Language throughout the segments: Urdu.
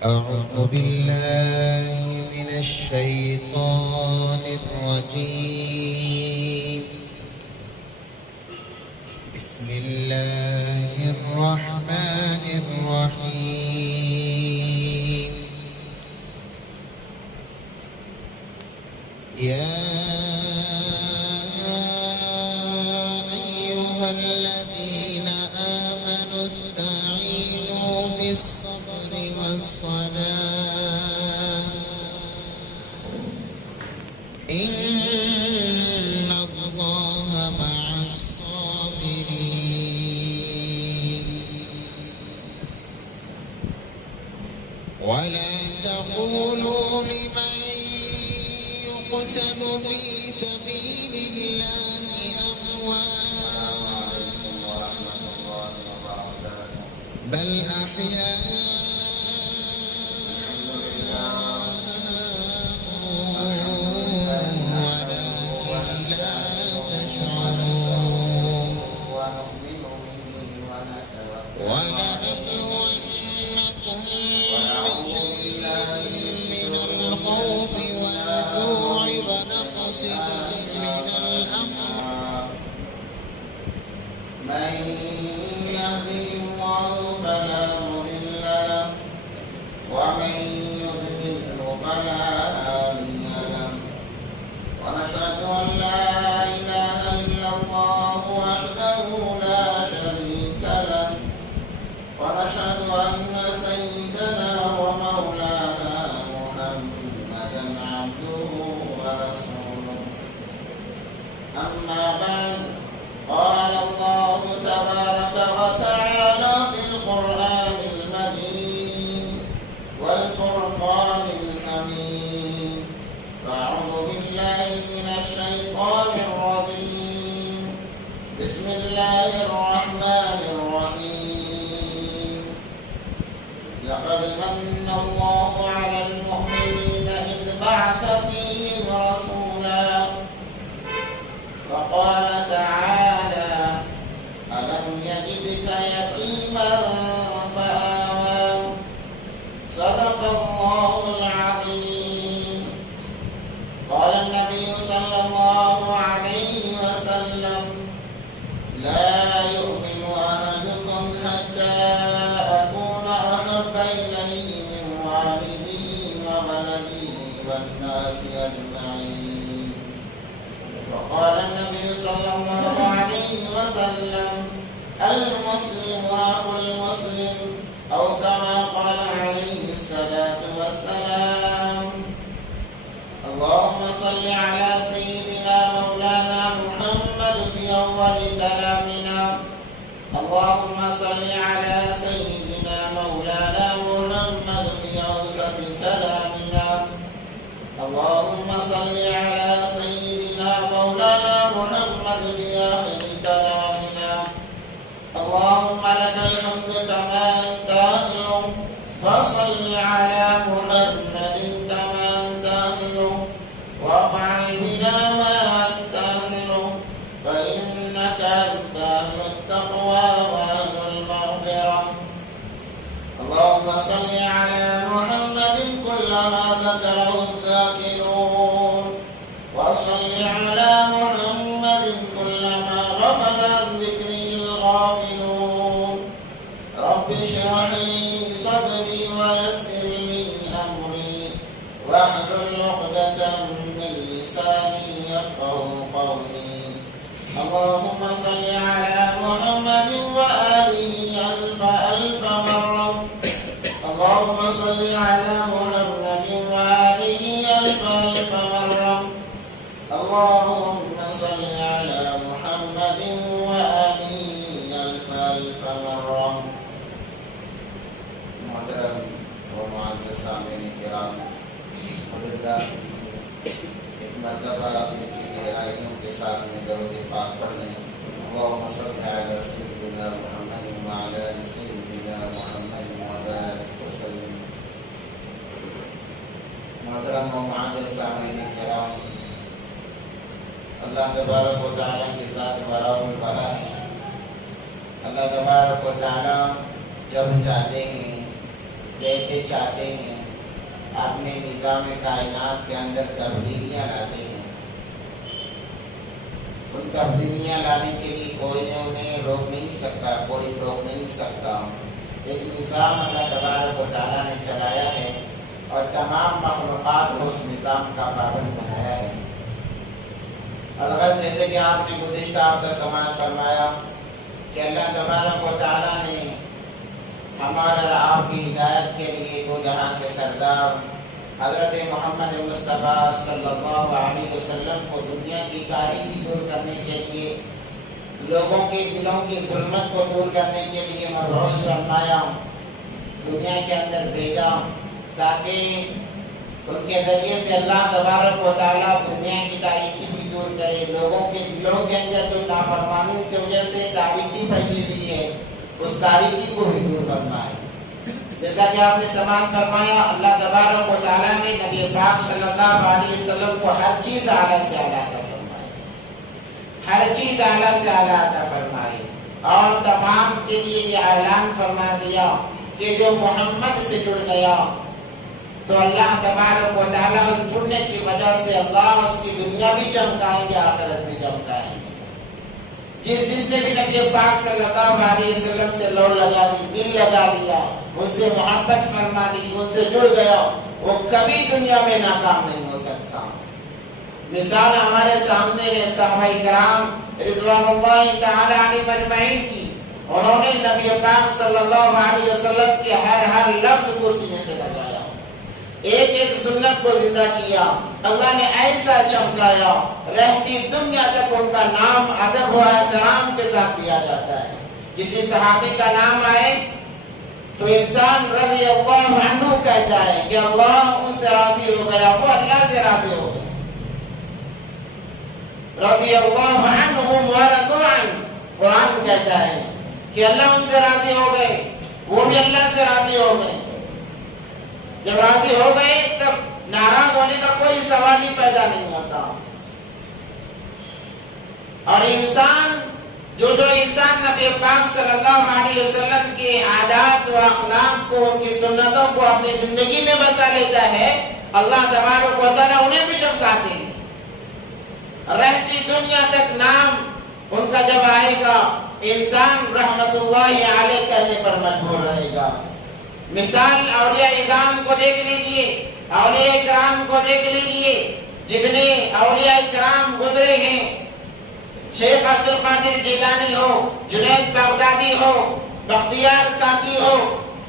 أعوذ بالله من الشيطان الرجيم. بسم الله الرحمن الرحيم. يا أيها الذين آمنوا استعينوا بالصبر والصلاة إن الله مع الصابرين. ولا تقولوا لمن يقتل في سبيل الله أموات بل أحياء ولكن لا تشعرون. ولنبلونكم بشيء من الخوف والجوع ونقص من الأموال. من يهده الله فلا مضل له ومن يضلل فلا هادي له ونشهد أن لا إله إلا الله وحده لا شريك له ونشهد أن سيدنا ومولانا محمدا عبده ورسوله. أما بعد، قال الله تبارك وتعالى في القرآن المجيد والفرقان الحميد: أعوذ بالله من الشيطان الرجيم. بسم الله الرحمن الرحيم. لقد من الله على المؤمنين إذ بعث فيهم رسولا وقال تعالى: ألم يجدك يتيما فآوى. صدق الله العظيم. قال النبي صلى الله عليه وسلم: لا يؤمن أحدكم حتى أكون أحب إليه من والده وولده والناس أجمعين. وقال النبي صلى الله عليه وسلم: المسلم أخو المسلم، أو كما قال عليه الصلاة والسلام. اللهم صل على سيدنا مولانا محمد في أول كلامنا. اللهم صل على سيدنا مولانا محمد في أوسط كلامنا. اللهم صل على سيدنا مولانا محمد في آخر كلامنا. اللهم لك الحمد كما أنت أهله، فصل على محمد كما أنت أهله، وافعل بنا ما أنت أهله، فإنك أنت أهل التقوى وأهل المغفرة. اللهم صل على محمد كلما ذكره الذاكرون، وصل على محمد كلما غفل عن ذكره الغافلون. رب اشرح لي صدري ويسر لي أمري واحلل عقدة من لساني يفقه قولي. اللهم صل على محمد وآله ألف ألف مرة. اللهم صل على محمد وآله ألف ألف مرة. اللهم صل على محمد وآله ألف ألف مرة. محترم ومعزز سامعین کرام، مددگار ایک مرتبہ دل کی گہرائیوں کے ساتھ میں درود پاک پڑھ لیں. اللهم صل على سيدنا محمد وعلى آل سيدنا محمد وبارك وسلم. محترم و معزز سامعین کرام، اللہ تبارک و تعالیٰ کی ذات براء البراء ہے. اللہ تبارک و تعالیٰ جب چاہتے ہیں جیسے جیسے چاہتے ہیں اپنے نظام کائنات کے اندر تبدیلیاں لاتے ہیں. ان تبدیلیاں لانے کے لیے کوئی نے انہیں روک نہیں سکتا، کوئی ٹوک نہیں سکتا. ایک نظام اللہ تبارک و تعالیٰ نے چلایا ہے اور تمام مخلوقات کو اس نظام کا پابند بنایا ہے. البتہ جیسے کہ آپ نے گزشتہ ہفتہ سماعت فرمایا کہ اللہ تبارک و تعالیٰ نے ہمارے اور آپ کی ہدایت کے لیے دو جہاں کے سردار حضرت محمد مصطفیٰ صلی اللہ علیہ وسلم کو دنیا کی تاریکی دور کرنے کے لیے، لوگوں کے دلوں کی ظلمت کو دور کرنے کے لیے مبعوث فرمایا، دنیا کے اندر بھیجا تاکہ ان کے ذریعے سے اللہ تبارک و تعالیٰ دنیا کی تاریکی بھی دور کرے. لوگوں کے دلوں کے اندر جو نافرمانی کی وجہ سے تاریکی پھیلی ہوئی ہے اس تاریکی کو بھی دور کرنا ہے. جیسا کہ آپ نے سماعت فرمایا اللہ تبارک و تعالیٰ نے نبی پاک صلی اللہ علیہ وسلم کو ہر چیز اعلیٰ سے اعلیٰ عطا فرمائی، ہر چیز اعلیٰ سے اعلیٰ عطا فرمائی، اور تمام کے لیے یہ اعلان فرما دیا کہ جو محمد سے جڑ گیا تو اللہ تبارک و تعالیٰ اس جڑنے کی وجہ سے اللہ اس کی دنیا بھی چمکائیں گے، آخرت بھی چمکائیں گے. جس نے بھی نبی پاک صلی اللہ علیہ وسلم سے لو لگا لی، دل لگا لیا، ان سے محبت فرما لی، ان سے جڑ گیا، وہ کبھی دنیا میں ناکام نہیں ہو سکتا. مثال ہمارے سامنے ہے صحابہ کرام رضوان اللہ تعالی علیہم اجمعین کی. انہوں نے نبی پاک صلی اللہ علیہ وسلم کے ہر لفظ کو سینے سے لگایا، ایک ایک سنت کو زندہ کیا. اللہ نے ایسا چمکایا رہتی دنیا تک ان کا نام ادب و احترام کے ساتھ لیا جاتا ہے. کسی صحابی کا نام آئے تو انسان رضی اللہ عنہ کہتا ہے کہ اللہ ان سے راضی ہو گیا، وہ اللہ سے راضی ہو گئے. رضی اللہ عنہم ورضوا عنہ، قرآن کہتا ہے کہ اللہ ان سے راضی ہو گئے، وہ بھی اللہ سے راضی ہو گئے. جب راضی ہو گئے تب ناراض ہونے کا کوئی سوال ہی پیدا نہیں ہوتا. اور انسان جو انسان نبی پاک صلی اللہ علیہ وسلم کے عادات و اخلاق کو، ان کی سنتوں کو اپنی زندگی میں بسا لیتا ہے، اللہ تبارک و تعالیٰ انہیں بھی چمکاتے ہیں. رہتی دنیا تک نام ان کا جب آئے گا انسان رحمت اللہ علیہ کہنے پر مجبور رہے گا. مثال اولیاء اعظام کو دیکھ لیجئے، اولیاء کرام کو دیکھ لیجئے. جتنے اولیاء کرام گزرے ہیں، شیخ عبد القادر جیلانی ہو، جنید بغدادی ہو، بختیار کاکی ہو،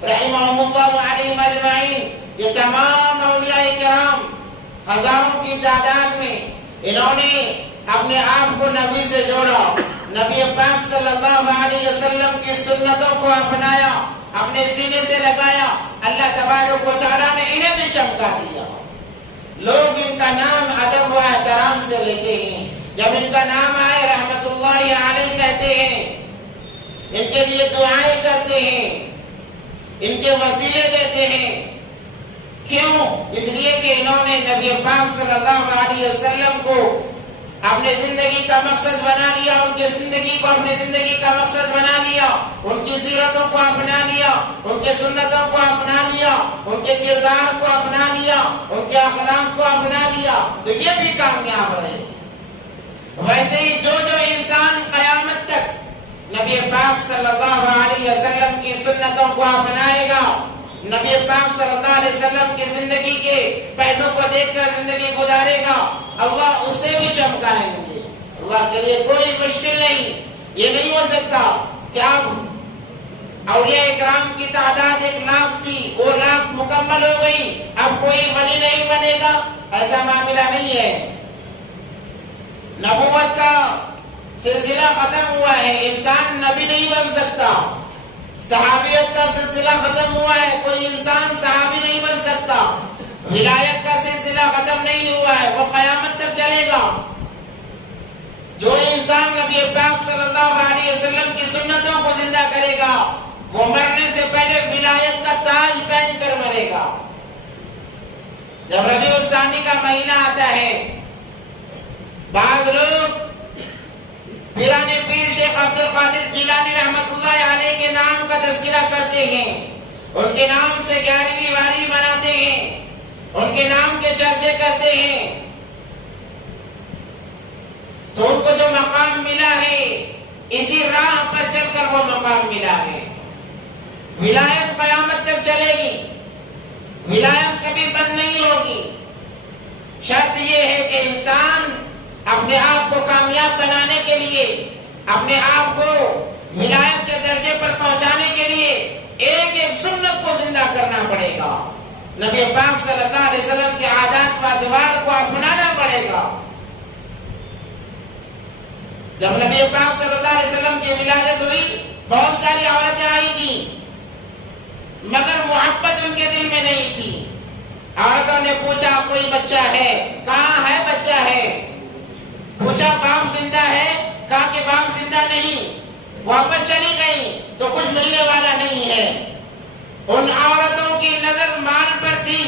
رحمہم اللہ علیہم اجمعین، یہ تمام اولیاء کرام ہزاروں کی تعداد میں انہوں نے اپنے آپ کو نبی سے جوڑا، نبی پاک صلی اللہ علیہ وسلم کی سنتوں کو اپنایا، اپنے سینے سے لگایا. اللہ تبارک و تعالیٰ نے انہیں بھی چمکا دیا. لوگ ان کا نام ادب و احترام سے لیتے ہیں. جب ان کا نام آئے رحمت اللہ علیہ کہتے ہیں، ان کے لیے دعائیں کرتے ہیں، ان کے وسیلے دیتے ہیں. کیوں؟ اس لیے کہ انہوں نے نبی پاک صلی اللہ علیہ وسلم کو اپنے زندگی کا مقصد بنا لیا، ان کی زندگی کو اپنے زندگی کا مقصد بنا لیا، ان کی سیرتوں کو اپنا لیا، ان کے سنتوں کو اپنا لیا، ان کے کردار کو اپنا لیا، ان کے اخلاق کو اپنا لیا، تو یہ بھی کامیاب رہے. ویسے ہی جو انسان قیامت تک نبی پاک صلی اللہ علیہ وسلم کی سنتوں کو اپنائے گا، نبی پاک صلی اللہ علیہ وسلم کی زندگی کے پہلو کو دیکھ کر زندگی گزارے گا، اللہ اسے بھی چمکائیں گے. اللہ کے لیے کوئی مشکل نہیں. یہ نہیں ہو سکتا کہ اب اولیاء اکرام کی تعداد 1,00,000 تھی، وہ 1,00,000 مکمل ہو گئی، اب کوئی ولی نہیں بنے گا، ایسا معاملہ نہیں ہے. نبوت کا سلسلہ ختم ہوا ہے، انسان نبی نہیں بن سکتا. صحابیت کا سلسلہ ختم ہوا ہے، کوئی انسان صحابی نہیں بن سکتا. ولایت کا سلسلہ ختم نہیں ہوا ہے، وہ قیامت تک چلے گا. جو انسان نبی پاک صلی اللہ علیہ وسلم کی سنتوں کو زندہ کرے گا، وہ مرنے سے پہلے ولایت کا تاج پہن کر مرے گا. جب ربیع الثانی کا مہینہ آتا ہے، بعض لوگ پیرانے پیر شیخ عبد القادر جیلانی رحمت اللہ علیہ کے نام کا تذکرہ کرتے ہیں، ان کے نام سے 11ویں واری مناتے ہیں، ان کے نام کے چرچے کرتے ہیں، تو ان کو جو مقام ملا ہے اسی راہ پر چل کر وہ مقام ملا ہے۔ ولایت قیامت تک چلے گی، ولایت کبھی بند نہیں ہوگی۔ شرط یہ ہے کہ انسان اپنے آپ کو کامیاب بنانے کے لیے، اپنے آپ کو ولایت کے درجے پر پہنچانے کے لیے ایک ایک سنت کو زندہ کرنا پڑے گا۔ نبی پاک صلی اللہ علیہ وسلم کے عادات و ادوار کو اپنانا پڑے گا۔ جب نبی پاک صلی اللہ علیہ وسلم کی ولادت ہوئی، بہت ساری عورتیں آئی تھیں، مگر محبت ان کے دل میں نہیں تھی۔ عورتوں نے پوچھا کوئی بچہ ہے؟ کہاں ہے بچہ ہے؟ پوچھا باپ زندہ ہے؟ کہا کہ باپ زندہ نہیں۔ واپس چلی گئی تو کچھ ملنے والا نہیں ہے۔ ان عورتوں کی نظر مال پر تھی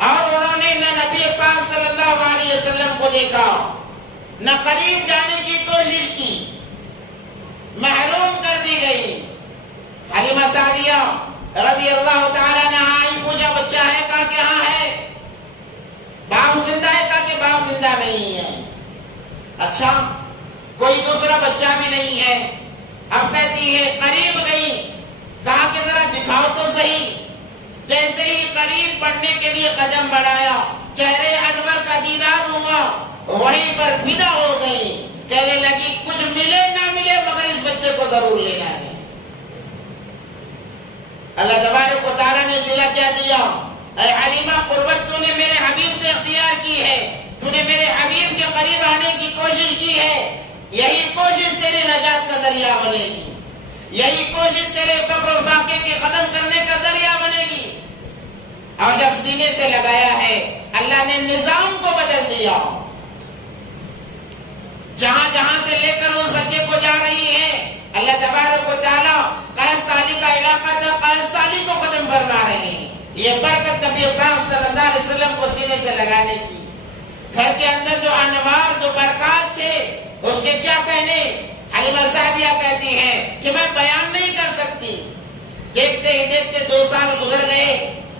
اور انہوں نے نہ نبی پاک صلی اللہ علیہ وسلم کو دیکھا، نہ قریب جانے کی کوشش کی، محروم کر دی گئی۔ حلیمہ سعدیہ رضی اللہ تعالیٰ عنہ آئی، پوچھا بچہ ہے؟ کہا کہ ہاں ہے۔ باپ زندہ ہے؟ کہا کہ باپ زندہ نہیں ہے۔ اچھا، کوئی دوسرا بچہ بھی نہیں ہے؟ اب کہتی ہے قریب گئی، کہا کہ ذرا دکھاؤ تو صحیح۔ جیسے ہی قریب بڑھنے کے لیے قدم بڑھایا، چہرے انور کا دیدار ہوا، وہیں پر فدا ہو گئی، کہنے لگی کچھ ملے نہ ملے مگر اس بچے کو ضرور لینا ہے۔ اللہ تبارک و تعالیٰ نے صلہ کیا دیا، اے حلیمہ قربت تو نے میرے حبیب سے اختیار کی ہے، تو نے میرے حبیب کے قریب آنے کی کوشش کی ہے، یہی کوشش تیری نجات کا ذریعہ بنے گی، یہی کوشش تیرے فقر و فاقے کے ختم کرنے کا ذریعہ بنے گی۔ اور جب سینے سے لگایا ہے، اللہ نے نظام کو بدل دیا۔ جہاں جہاں سے لے کر اس بچے کو جا رہی ہے، اللہ تبارک و تعالیٰ قیس سالی کا علاقہ تھا، قیس سالی کو ختم فرما رہے ہیں۔ یہ برکت نبی پاک صلی اللہ علیہ وسلم کو سینے سے لگانے کی۔ گھر کے اندر جو انوار، جو برکات تھے، اس کے کیا کہنے؟ حلیمہ سعدیہ کہتی ہیں کہ میں بیان نہیں کر سکتی۔ دیکھتے ہی دیکھتے 2 سال گزر گئے۔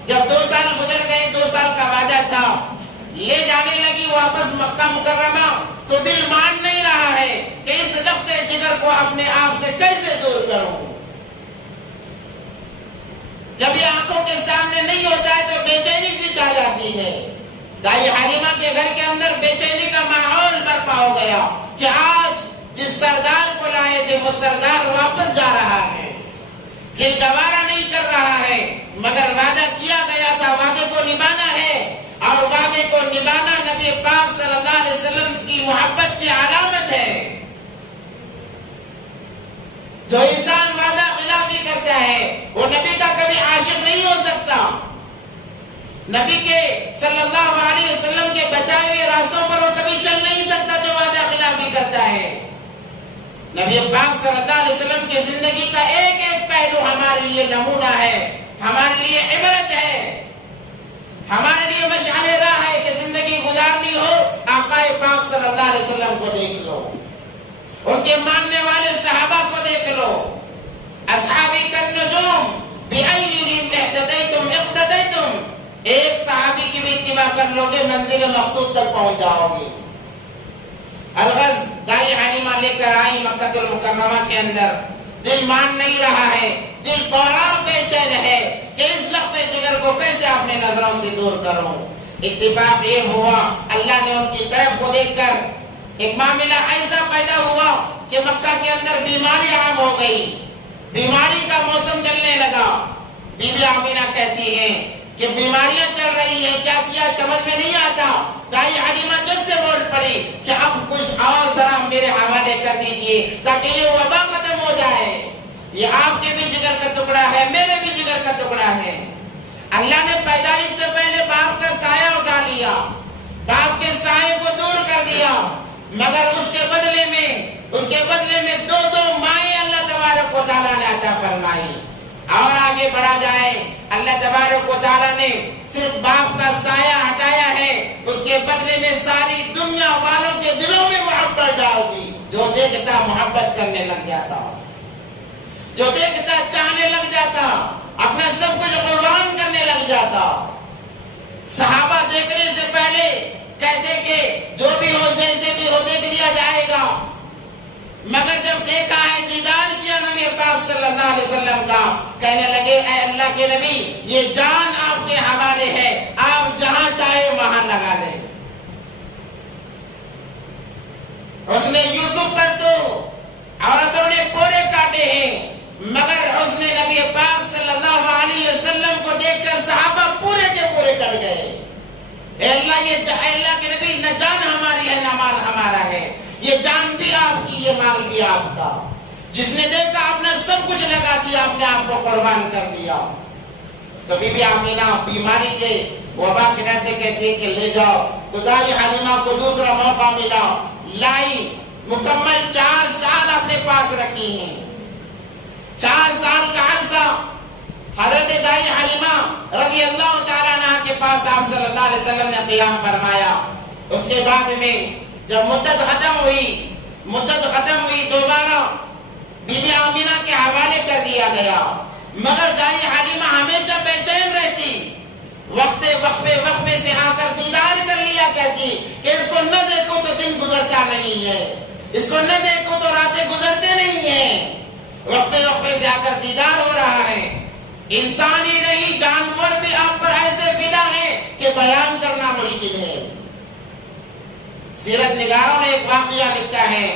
جب 2 سال گزر گئے، 2 سال کا وعدہ تھا، لے جانے لگی واپس مکہ مکرمہ، تو دل مان نہیں رہا ہے کہ اس لخت جگر کو اپنے آپ سے کیسے دور کروں۔ جب یہ آنکھوں کے سامنے نہیں ہوتا ہے تو بے چینی سی چھا جاتی ہے۔ دائی حلیمہ کے گھر کے اندر بے چینی کا ماحول برپا ہو گیا کہ آج جس سردار کو لائے تھے وہ سردار واپس جا رہا ہے، دل گوارا نہیں کر رہا ہے، مگر وعدہ کیا گیا تھا، وعدے کو نبھانا ہے، اور وعدے کو نبھانا نبی پاک صلی اللہ علیہ وسلم کی محبت کی علامت ہے۔ جو انسان وعدہ خلافی کرتا ہے وہ نبی کا کبھی عاشق نہیں ہو سکتا۔ نبی کے صلی اللہ علیہ وسلم کے بتائے ہوئے راستوں پر وہ کبھی چل نہیں سکتا جو وعدہ خلافی کرتا ہے۔ نبی پاک صلی اللہ علیہ وسلم کی زندگی کا ایک ایک پہلو ہمارے لیے نمونہ ہے، ہمارے لیے عبرت ہے، ہمارے لیے مشعل راہ ہے کہ زندگی گزارنی ہو، آقا پاک صلی اللہ علیہ وسلم کو دیکھ لو، ان کے ماننے والے صحابہ کو دیکھ لو۔ اصحابی کالنجوم بأیہم اہتدیتم اقتدیتم، ایک صحابی کی بھی اتباع کر لو گے منزل مقصود تک پہنچ جاؤ گے۔ الغز دائی حلیمہ لے کر آئی مکہ المکرمہ کے اندر، دل مان نہیں رہا ہے، دل بڑا بے چین ہے کہ اس لخت جگر کو کیسے اپنے نظروں سے دور کروں۔ اتفاق یہ ہوا، اللہ نے ان کی طرف کو دیکھ کر ایک معاملہ ایسا پیدا ہوا کہ مکہ کے اندر بیماری عام ہو گئی، بیماری کا موسم چلنے لگا۔ بی بی آمینہ کہتی ہیں کہ بیماریاں چل رہی ہیں، کیا کیا سمجھ میں نہیں آتا۔ دائی حلیمہ جس سے بول پڑی کہ اب کچھ اور ذرا میرے حوالے کر دیجئے تاکہ یہ وبا ختم ہو جائے۔ یہ آپ کے بھی جگر کا ٹکڑا ہے، میرے بھی جگر کا ٹکڑا ہے۔ اللہ نے پیدائش سے پہلے باپ کا سایہ اٹھا لیا، باپ کے سائے کو دور کر دیا، مگر اس کے بدلے میں 2 مائیں اللہ تبارک و تعالیٰ نے عطا فرمائی۔ اور آگے بڑھا جائے، اللہ تبارک و تعالیٰ نے صرف باپ کا سایہ ہٹایا ہے، اس کے بدلے میں ساری دنیا والوں کے دلوں میں محبت ڈال دی، جو دیکھتا محبت کرنے لگ جاتا۔ جو دیکھتا چاہنے لگ جاتا، اپنا سب کچھ قربان کرنے لگ جاتا۔ صحابہ دیکھنے سے پہلے کہتے کہ جو بھی ہو جیسے بھی ہو دیکھ لیا جائے گا، مگر جب دیکھا ہے دیدار کیا نبی پاک صلی اللہ علیہ وسلم کا، کہنے لگے اے اللہ کے نبی یہ جان آپ کے حوالے ہے، آپ جہاں چاہے وہاں لگا لیں۔ حسن یوسف پر تو عورتوں نے پورے کاٹے ہیں، مگر حسن نبی پاک صلی اللہ علیہ وسلم کو دیکھ کر صحابہ پورے کے پورے کٹ گئے۔ اے اللہ کے نبی نہ جان ہماری ہے نہ مال ہمارا ہے، یہ جان بھی آپ کی، یہ مال بھی آپ کا۔ جس نے دیکھا اپنا سب کچھ لگا دیا، اپنے آپ کو قربان کر دیا۔ تو بی بی آمینہ بیماری کے وبا کی وجہ سے کہتی ہے کہ لے جاؤ، تو دائی حلیمہ کو دوسرا موقع ملا، لائی، مکمل 4 سال اپنے پاس رکھی ہیں۔ 4 سال کا عرصہ حضرت دائی حلیمہ رضی اللہ تعالیٰ عنہ کے پاس آپ صلی اللہ علیہ وسلم نے قیام فرمایا۔ اس کے بعد میں جب مدت ختم ہوئی دوبارہ بی بی آمینہ کے حوالے کر دیا گیا، مگر دائی حلیمہ ہمیشہ بے چین رہتی، وقفے سے آ کر دیدار کر لیا کرتی کہ اس کو نہ دیکھو تو دن گزرتا نہیں ہے، اس کو نہ دیکھو تو راتیں گزرتے نہیں ہیں۔ وقفے سے آ کر دیدار ہو رہا ہے۔ انسان ہی نہیں، جانور بھی آپ پر ایسے فدا ہیں کہ بیان کرنا مشکل ہے۔ سیرت نگاروں نے ایک واقعہ لکھا ہے،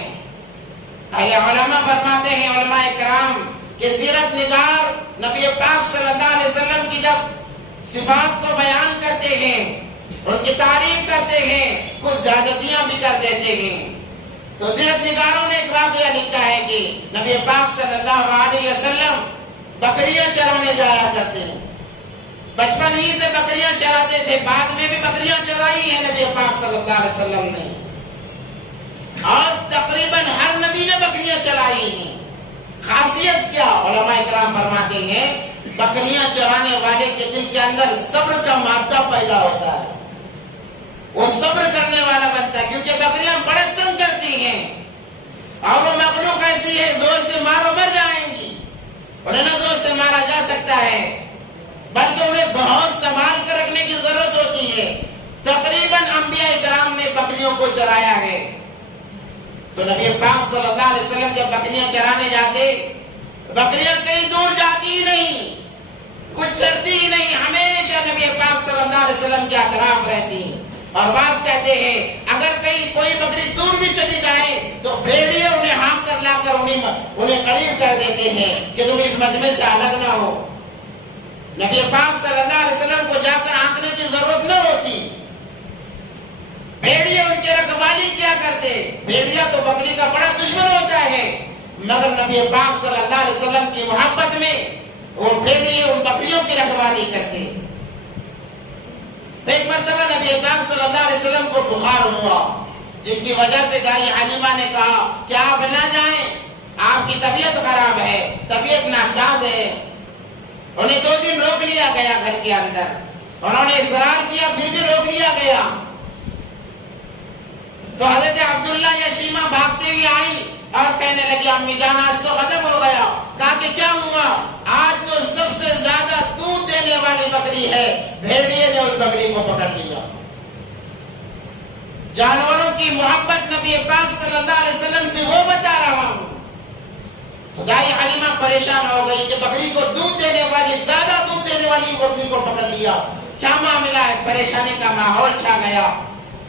اہل علماء فرماتے ہیں، علماء کرام، کہ سیرت نگار نبی پاک صلی اللہ علیہ وسلم کی جب صفات کو بیان کرتے ہیں، ان کی تعریف کرتے ہیں، کچھ زیادتیاں بھی کر دیتے ہیں۔ تو سیرت نگاروں نے ایک واقعہ لکھا ہے کہ نبی پاک صلی اللہ علیہ وسلم بکریاں چرانے جایا کرتے ہیں، بچپن ہی سے بکریاں چراتے تھے، بعد میں بھی بکریاں چرائی ہیں نبی پاک صلی اللہ علیہ وسلم نے، اور تقریباً ہر نبی نے بکریاں چرائی ہیں۔ خاصیت کیا؟ علماء کرام فرماتے ہیں بکریاں چرانے والے کے دل کے اندر صبر کا مادہ پیدا ہوتا ہے، وہ صبر کرنے والا بنتا ہے، کیونکہ بکریاں بڑے تنگ کرتی ہیں، اور وہ مخلوق ایسی ہے زور سے مارو مر جائیں گی، انہیں نہ زور سے مارا جا سکتا ہے بلکہ انہیں بہت سنبھال کر رکھنے کی ضرورت ہوتی ہے۔ تقریباً انبیاء کرام نے بکریوں کو چرایا ہے۔ تو نبی پاک صلی اللہ علیہ وسلم جب بکریاں چرانے جاتے، بکریاں کہیں دور جاتی ہی نہیں، کچھ چرتی ہی نہیں، ہمیشہ نبی پاک صلی اللہ علیہ وسلم کے اطراف رہتی ہیں۔ اور بعض کہتے ہیں اگر کہیں کوئی بکری دور بھی چلی جائے تو بھیڑیے انہیں ہانک کر لا کر انہیں قریب کر دیتے ہیں کہ تم اس مجمع سے الگ نہ ہو۔ نبی پاک صلی اللہ علیہ وسلم کو جا کر ہانکنے کی ضرورت نہ ہوتی، بھیڑیے ان کے رکھوالی کیا کرتے۔ بھیڑیا تو بکری کا بڑا دشمن ہوتا ہے، مگر نبی پاک صلی اللہ علیہ وسلم کی محبت میں وہ بھیڑیے ان بکریوں کی رکھوالی کرتے۔ تو ایک مرتبہ نبی پاک صلی اللہ علیہ وسلم کو بخار ہوا، جس کی وجہ سے دائی حلیمہ نے کہا کہ آپ نہ جائیں، آپ کی طبیعت خراب ہے، طبیعت ناساز ہے۔ انہیں 2 دن روک لیا گیا گھر کے اندر، انہوں نے اصرار کیا، پھر بھی روک لیا گیا۔ تو حضرت عبداللہ یشیمہ بھاگتے ہوئی آئی اور کہنے لگی امی جان آج تو ختم ہو گیا۔ کہا کہ کیا ہوا؟ آج تو سب سے زیادہ دودھ دینے والی بکری ہے، بھیڑیے نے اس بکری کو پکڑ لیا۔ جانوروں کی محبت نبی پاک صلی اللہ علیہ وسلم سے وہ بتا رہا ہوں۔ تو دائی حلیمہ پریشان ہو گئی کہ بکری کو دودھ دینے والی، زیادہ دودھ دینے والی بکری کو پکڑ لیا، کیا معاملہ ہے؟ پریشانی کا ماحول چھا گیا۔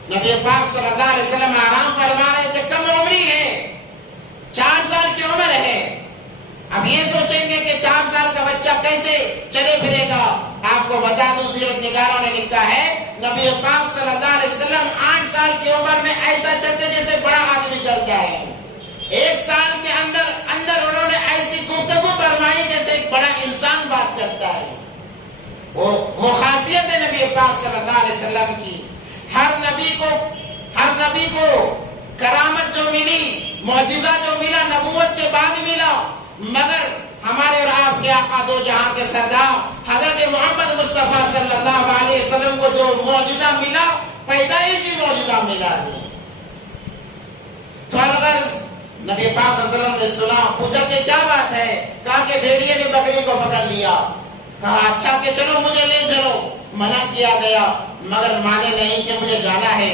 نبی پاک صلی اللہ علیہ وسلم آرام فرما رہے تھے، کم عمری ہے، 4 سال کی عمر ہے۔ اب یہ سوچیں گے کہ 4 سال کا بچہ کیسے چلے پھرے گا؟ آپ کو بتا دوں سیرت نگاروں نے لکھا ہے نبی پاک صلی اللہ علیہ وسلم 8 سال کی عمر میں ایسا چلتے جیسے بڑا آدمی چلتا ہے۔ 1 سال کے اندر انہوں نے ایسی گفتگو فرمائی جیسے ایک بڑا انسان بات کرتا ہے۔ وہ خاصیت ہے نبی پاک صلی اللہ علیہ وسلم کی۔ ہر نبی کو کرامت جو ملی، معجزہ جو ملا نبوت کے بعد ملا، مگر ہمارے اور آپ کے آقا دو جہاں کے سردار حضرت محمد مصطفیٰ صلی اللہ علیہ وسلم کو جو معجزہ ملا، پیدائشی معجزہ ملا ہے۔ تو الغرض نبی پاک صلی اللہ علیہ وسلم نے سنا، پوچھا کہ کیا بات ہے؟ کہا کہ بھیڑیے نے بکری کو پکڑ لیا۔ کہا اچھا کہ چلو مجھے لے چلو۔ منع کیا گیا مگر مانے نہیں کہ مجھے جانا ہے۔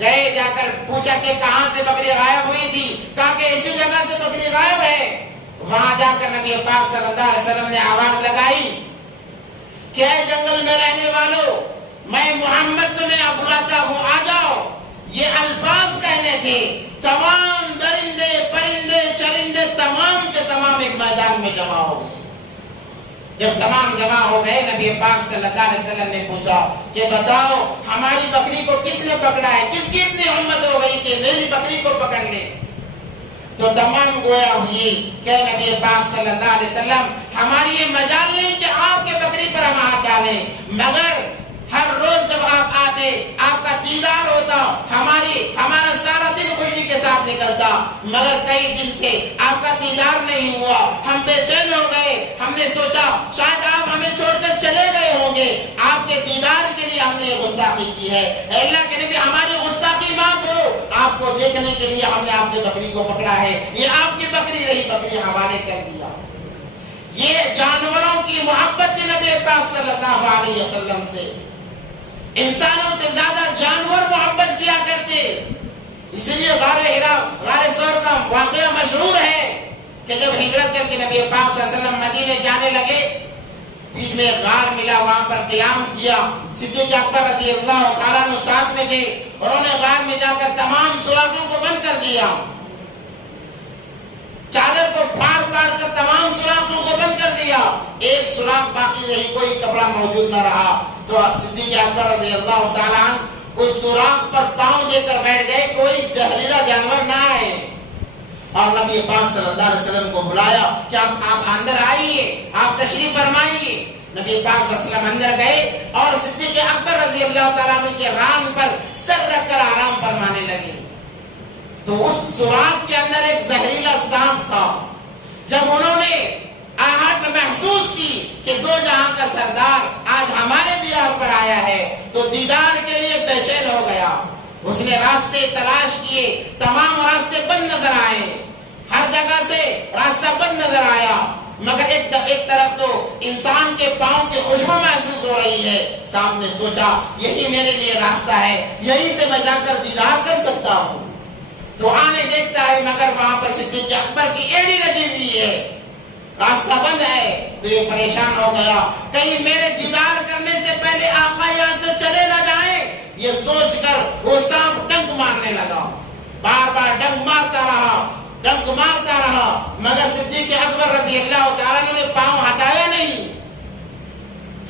گئے، جا کر پوچھا کہ کہاں سے بکری غائب ہوئی تھی؟ کہا کہ اسی جگہ سے بکری غائب ہے۔ وہاں جا کر نبی پاک صلی اللہ علیہ وسلم نے آواز لگائی کہ اے جنگل میں رہنے والوں، میں محمد تمہیں بلاتا ہوں، آ جاؤ۔ یہ الفاظ کہنے تھے، تمام درندے پرندے چرندے تمام کے تمام ایک میدان میں جمع ہو گئے۔ جب تمام جمع ہو گئے، نبی پاک صلی اللہ علیہ وسلم نے پوچھا کہ بتاؤ ہماری بکری کو کس نے پکڑا ہے؟ کس کی اتنی ہمت ہو گئی کہ میری بکری کو پکڑ لے؟ تو تمام گویا ہوئی کہ نبی پاک صلی اللہ علیہ وسلم ہماری یہ مجال نہیں کہ آپ کے بکری پر ہم ہاتھ ڈالیں، مگر ہر روز جب آپ آتے، آپ کا دیدار ہوتا، ہمارا سارا دن خوشی کے ساتھ نکلتا، مگر کئی دن سے آپ کا دیدار نہیں ہوا، ہم بے چین ہو گئے۔ ہم نے سوچا شاید آپ ہمیں چھوڑ کر چلے گئے ہوں گے، آپ کے دیدار کے لیے ہم نے یہ گستاخی کی ہے۔ اے اللہ کے نبی ہماری گستاخی معاف ہو، آپ کو دیکھنے کے لیے ہم نے آپ کی بکری کو پکڑا ہے، یہ آپ کی بکری رہی، بکری حوالے کر دیا۔ یہ جانوروں کی محبت تھی نبی پاک صلی اللہ علیہ وسلم سے۔ انسانوں سے زیادہ جانور محبت کیا کرتے، اسی لیے غار ہرا، غار ثور کا واقعہ مشہور ہے کہ جب ہجرت کر کے نبی پاک صلی اللہ علیہ وسلم مدینے جانے لگے، بیچ میں غار ملا، وہاں پر قیام کیا۔ صدیق اکبر رضی اللہ تعالیٰ عنہ ساتھ میں تھے، انہوں نے غار میں جا کر تمام سوراخوں کو بند کر دیا، چادر کو پھاڑ پھاڑ کر تمام سوراخوں کو بند کر دیا، ایک سوراخ باقی رہی، کوئی کپڑا موجود نہ رہا۔ تو صدیق اکبر رضی اللہ تعالیٰ عنہ اس سوراخ پر پاؤں دے کر بیٹھ گئے، کوئی زہریلا جانور نہ آئے، اور نبی پاک صلی اللہ علیہ وسلم کو بلایا کہ آپ اندر آئیے، آپ تشریف فرمائیے۔ نبی پاک صلی اللہ علیہ وسلم اندر گئے اور صدیق اکبر رضی اللہ تعالیٰ عنہ کے ران پر سر رکھ کر آرام فرمانے لگے۔ تو اس سوراخ کے اندر ایک زہریلا سانپ تھا۔ جب انہوں نے آہٹ محسوس کی کہ دو جہاں کا سردار آج ہمارے دیدار پر آیا ہے، تو دیدار کے لیے بے چین ہو گیا۔ اس نے راستے تلاش کیے، تمام راستے بند نظر آئے، ہر جگہ سے راستہ بند نظر آیا، مگر ایک طرف تو انسان کے پاؤں کی خوشبو محسوس ہو رہی ہے۔ سامنے سوچا یہی میرے لیے راستہ ہے، یہی سے میں جا کر دیدار کر سکتا ہوں۔ تو آنے دیکھتا ہے، مگر وہاں پر صدیق اکبر کی ایڑی لگی ہوئی ہے، راستہ بند ہے۔ تو یہ پریشان ہو گیا، کہیں میرے دیدار کرنے سے پہلے آقا یہاں سے چلے نہ جائیں، یہ سوچ کر وہ سانپ ڈنک مارنے لگا، بار بار ڈنک مارتا رہا، مگر صدیق اکبر رضی اللہ تعالیٰ نے پاؤں ہٹایا نہیں۔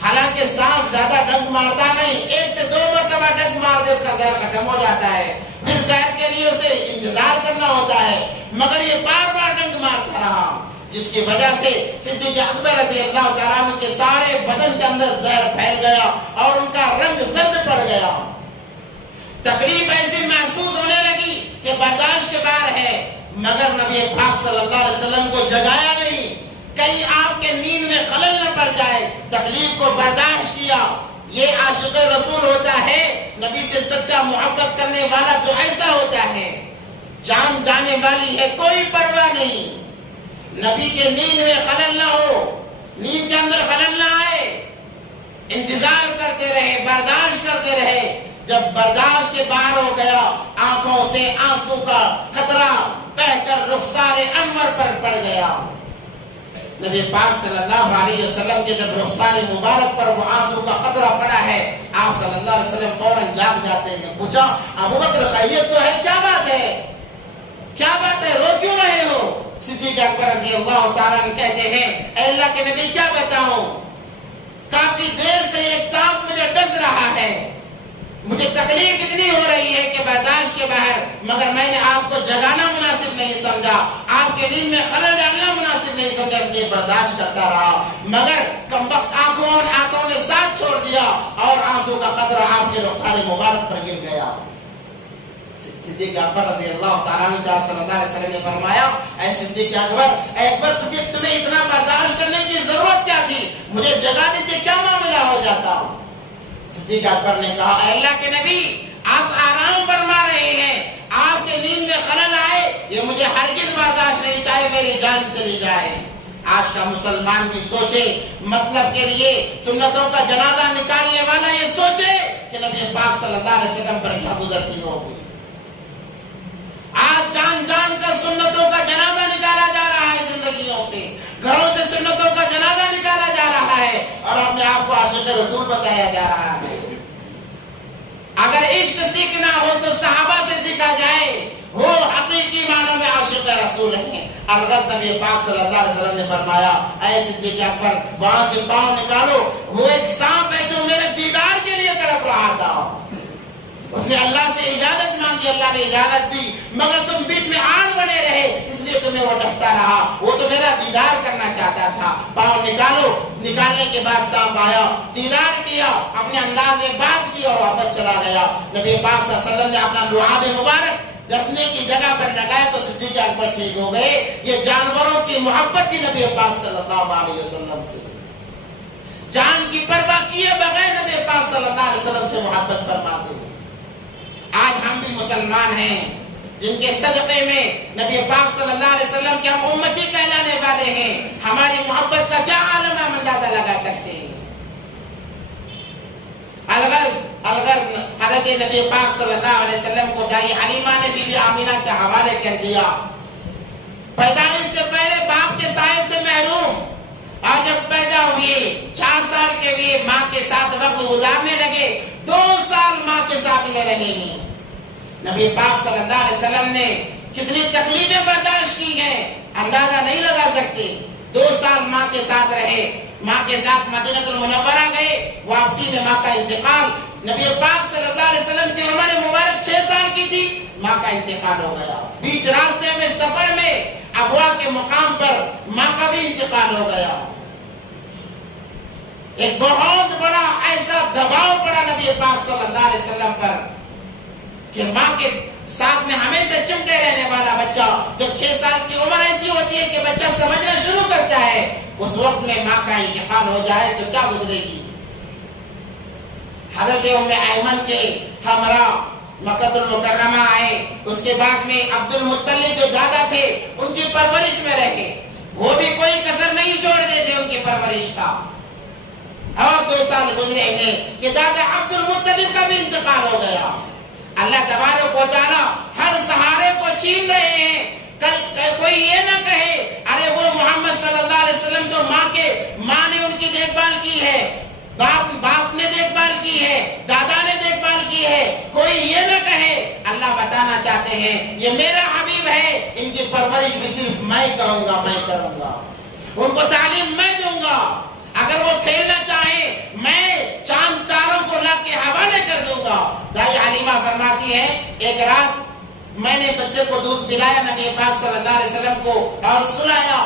حالانکہ سانپ زیادہ ڈنک مارتا نہیں، ایک سے دو مرتبہ ڈنک مار دے اس کا زہر ختم ہو جاتا ہے، پھر زہر کے لیے اسے انتظار کرنا ہوتا ہے، مگر یہ بار بار ڈنک مارتا رہا، جس کی وجہ سے صدیق اکبر رضی اللہ تعالیٰ عنہ کے سارے بدن کے اندر زہر پھیل گیا اور ان کا رنگ زرد پڑ گیا۔ تکلیف ایسی محسوس ہونے لگی کہ برداشت کے باہر ہے، مگر نبی پاک صلی اللہ علیہ وسلم کو جگایا نہیں، کہیں آپ کے نیند میں خلل نہ پڑ جائے، تکلیف کو برداشت کیا۔ یہ عاشق رسول ہوتا ہے، نبی سے سچا محبت کرنے والا جو ایسا ہوتا ہے، جان جانے والی ہے، کوئی پرواہ نہیں، نبی کے نیند میں خلل نہ ہو، نیند کے اندر خلل نہ آئے، انتظار کرتے رہے، برداشت کرتے رہے۔ جب برداشت کے باہر ہو گیا، آنکھوں سے آنسو کا قطرہ بہہ کر رخسار انور پر پڑ گیا۔ نبی پاک صلی اللہ علیہ وسلم کے جب رخسار مبارک پر وہ آنسو کا قطرہ پڑا ہے، آپ صلی اللہ علیہ وسلم فوراً جاگ جاتے ہیں۔ پوچھا ابو بکر خیریت تو ہے؟ کیا بات ہے، رو کیوں رہے ہو؟ صدیق اکبر رضی اللہ تعالیٰ عنہ کہتے ہیں، اے اللہ کے نبی کیا بتاؤں، کافی دیر سے ایک سانپ مجھے ڈس رہا ہے، مجھے تکلیف اتنی ہو رہی ہے کہ برداشت کے باہر، مگر میں نے آپ کو جگانا مناسب نہیں سمجھا، آپ کے نیند میں خلل ڈالنا مناسب نہیں سمجھا، اس لیے برداشت کرتا رہا، مگر کمبخت آنکھوں نے ساتھ چھوڑ دیا اور آنسو کا قطرہ آپ کے رخسار مبارک پر گر گیا۔ صدیق اکبر رضی اللہ تعالیٰ عنہ سے آپ صلی اللہ علیہ وسلم نے فرمایا، اے صدیق اکبر تمہیں اتنا برداشت کرنے کی ضرورت کیا تھی، مجھے جگا دیتے کیا معاملہ ہو جاتا۔ صدیق اکبر نے کہا، اے اللہ کے نبی آپ آرام فرما رہے ہیں، آپ کے نیند میں خلل آئے، یہ مجھے ہرگز برداشت نہیں، چاہے میری جان چلی جائے۔ آج کا مسلمان بھی سوچے، مطلب کے لیے سنتوں کا جنازہ نکالنے والا یہ سوچے کہ نبی پاک صلی اللہ علیہ وسلم پر کیا گزرتی ہوگی۔ آج جان جان کر سنتوں کا جنازہ نکالا جا رہا ہے، زندگیوں سے، گھروں سے سنتوں کا جنازہ نکالا جا رہا ہے، اور اپنے آپ کو عاشق رسول بتایا جا رہا ہے۔ اگر عشق سیکھنا ہو تو صحابہ سے سیکھا جائے، وہ حقیقی معنوں میں عاشق رسول ہیں۔ البتہ نبی پاک صلی اللہ علیہ وسلم نے فرمایا، اے صدیق اکبر وہاں سے پاؤں نکالو، وہ ایک سانپ ہے جو میرے دیدار کے لیے تڑپ رہا تھا۔ اس نے اللہ سے اجازت مانگی، اللہ نے اجازت دی، مگر تم بیچ میں آڑ بنے رہے، اس لیے تمہیں وہ ڈستا رہا، وہ تو میرا دیدار کرنا چاہتا تھا۔ پاؤں نکالو، نکالنے کے بعد سانپ آیا، دیدار کیا، اپنے انداز میں بات کی اور واپس چلا گیا۔ نبی پاک صلی اللہ علیہ وسلم نے اپنا لعاب مبارک دسنے کی جگہ پر لگایا تو صدیق اکبر ٹھیک ہو گئے۔ یہ جانوروں کی محبت تھی نبی پاک صلی اللہ علیہ وسلم سے، جان کی پرواہ کیے بغیر نبی پاک صلی اللہ علیہ وسلم سے محبت فرماتے ہیں۔ آج ہم بھی مسلمان ہیں جن کے صدقے میں نبی پاک صلی اللہ علیہ وسلم کے ہم امتی کہلانے والے ہیں، ہماری محبت کا کیا عالم ہم اندازہ لگا سکتے ہیں۔ الغرض حضرت نبی پاک صلی اللہ علیہ وسلم کو دائی حلیمہ نے بی بی آمینہ کے حوالے کر دیا۔ پیدائش سے پہلے باپ کے سائے سے محروم، اور جب پیدا ہوئے 4 سال کے ہوئے ماں کے ساتھ وقت گزارنے لگے، 2 سال ماں کے ساتھ میں رہے ہیں۔ نبی پاک صلی اللہ علیہ وسلم نے کتنی تکلیفیں برداشت کی ہیں اندازہ نہیں لگا سکتے۔ 2 سال ماں کے ساتھ رہے، ماں کے ساتھ مدینہ المنورہ گئے، واپسی میں ماں کا انتقال۔ نبی پاک صلی اللہ علیہ وسلم کی عمر مبارک 6 سال کی تھی، ماں کا انتقال ہو گیا۔ بیچ راستے میں سفر میں ابوا کے مقام پر ماں کا بھی انتقال ہو گیا۔ ایک بہت بڑا ایسا دباؤ پڑا نبی پاک صلی اللہ علیہ وسلم پر کہ ماں کے ساتھ میں ہمیشہ چمٹے رہنے والا بچہ، جب 6 سال کی عمر ایسی ہوتی ہے کہ بچہ سمجھنا شروع کرتا ہے، اس وقت میں ماں کا انتقال ہو جائے تو کیا گزرے گی۔ حضرت ام ایمن کے ہمراہ مکہ المکرمہ آئے، اس کے بعد میں عبد المطلب جو دادا تھے ان کی پرورش میں رہے، وہ بھی کوئی کسر نہیں چھوڑتے تھے ان کی پرورش کا۔ اور 2 سال گزرے ہیں کہ دادا عبد المطلب کا بھی انتقال ہو گیا۔ اللہ تبارک و تعالی ہر سہارے کو چھین رہے ہیں۔ کوئی یہ نہ کہے ارے وہ محمد صلی اللہ علیہ وسلم تو ماں نے ان کی دیکھ بھال کی ہے، باپ نے دیکھ بھال کی ہے، دادا نے دیکھ بھال کی ہے، کوئی یہ نہ کہے۔ اللہ بتانا چاہتے ہیں یہ میرا حبیب ہے، ان کی پرورش بھی صرف میں کروں گا، میں کروں گا، ان کو تعلیم میں دوں گا۔ اگر وہ کھیلنا چاہیں میں چاند تاروں کو لا کے حوالے کر دوں گا۔ دائی حلیمہ فرماتی ہے ایک رات میں نے بچے کو دودھ پلایا نبی پاک صلی اللہ علیہ وسلم کو اور سلایا،